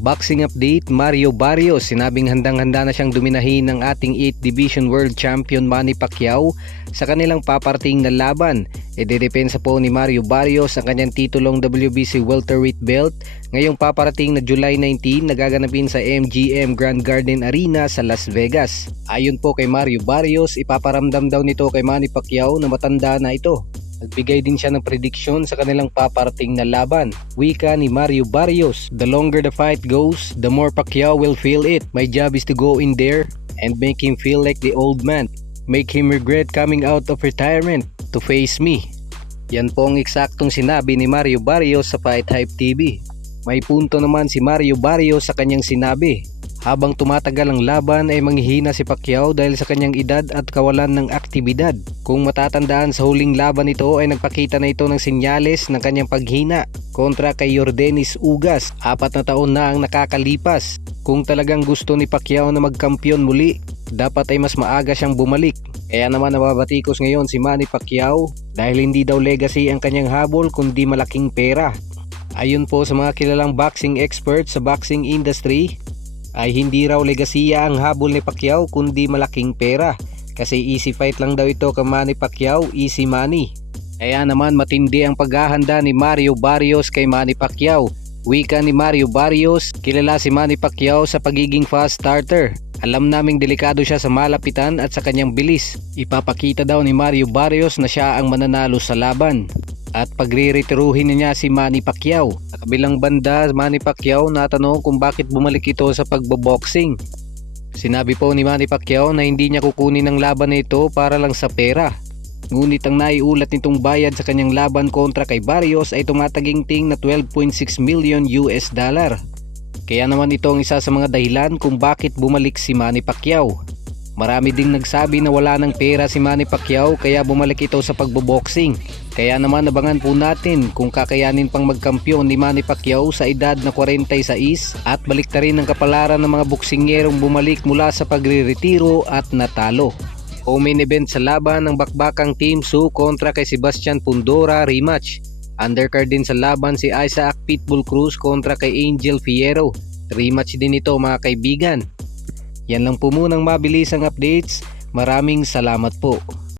Boxing update, Mario Barrios sinabing handang-handa na siyang dominahin ng ating 8th Division World Champion Manny Pacquiao sa kanilang paparting na laban. Idedepensa po ni Mario Barrios ang kanyang titulong WBC welterweight belt ngayong paparating na July 19 na gaganapin sa MGM Grand Garden Arena sa Las Vegas. Ayon po kay Mario Barrios, ipaparamdam daw nito kay Manny Pacquiao na matanda na ito. Nagbigay din siya ng prediksyon sa kanilang paparating na laban. Wika ni Mario Barrios, "The longer the fight goes, the more Pacquiao will feel it. My job is to go in there and make him feel like the old man. Make him regret coming out of retirement to face me." Yan po ang eksaktong sinabi ni Mario Barrios sa Fight Hype TV. May punto naman si Mario Barrios sa kanyang sinabi. Habang tumatagal ang laban ay manghihina si Pacquiao dahil sa kanyang edad at kawalan ng aktibidad. Kung matatandaan sa huling laban nito ay nagpakita na ito ng senyales ng kanyang paghina kontra kay Yordenis Ugas. 4 na taon na ang nakakalipas. Kung talagang gusto ni Pacquiao na magkampiyon muli, dapat ay mas maaga siyang bumalik. Kaya naman nababatikos ngayon si Manny Pacquiao dahil hindi daw legacy ang kanyang habol kundi malaking pera. Ayon po sa mga kilalang boxing experts sa boxing industry, ay hindi raw legasiya ang habol ni Pacquiao kundi malaking pera, kasi easy fight lang daw ito kay Manny Pacquiao, easy money. Kaya naman matindi ang paghahanda ni Mario Barrios kay Manny Pacquiao. Wika ni Mario Barrios, kilala si Manny Pacquiao sa pagiging fast starter. Alam naming delikado siya sa malapitan at sa kanyang bilis. Ipapakita daw ni Mario Barrios na siya ang mananalo sa laban. At pagre-retiruhin niya si Manny Pacquiao. Sa kabilang banda, Manny Pacquiao natanong kung bakit bumalik ito sa pagboboxing. Sinabi po ni Manny Pacquiao na hindi niya kukunin ang laban na ito para lang sa pera. Ngunit ang naiulat nitong bayad sa kanyang laban kontra kay Barrios ay tumataginting na $12.6 million. Kaya naman ito ang isa sa mga dahilan kung bakit bumalik si Manny Pacquiao. Marami ding nagsabi na wala ng pera si Manny Pacquiao kaya bumalik ito sa pagboboxing. Kaya naman abangan po natin kung kakayanin pang magkampiyon ni Manny Pacquiao sa edad na 46 at baliktarin ang kapalaran ng mga boksingerong bumalik mula sa pagre-retiro at natalo. Main event sa laban ng bakbakang Team Su kontra kay Sebastian Fundora rematch. Undercard din sa laban si Isaac Pitbull Cruz kontra kay Angel Fierro. Rematch din ito mga kaibigan. Yan lang po munang mabilisang updates. Maraming salamat po.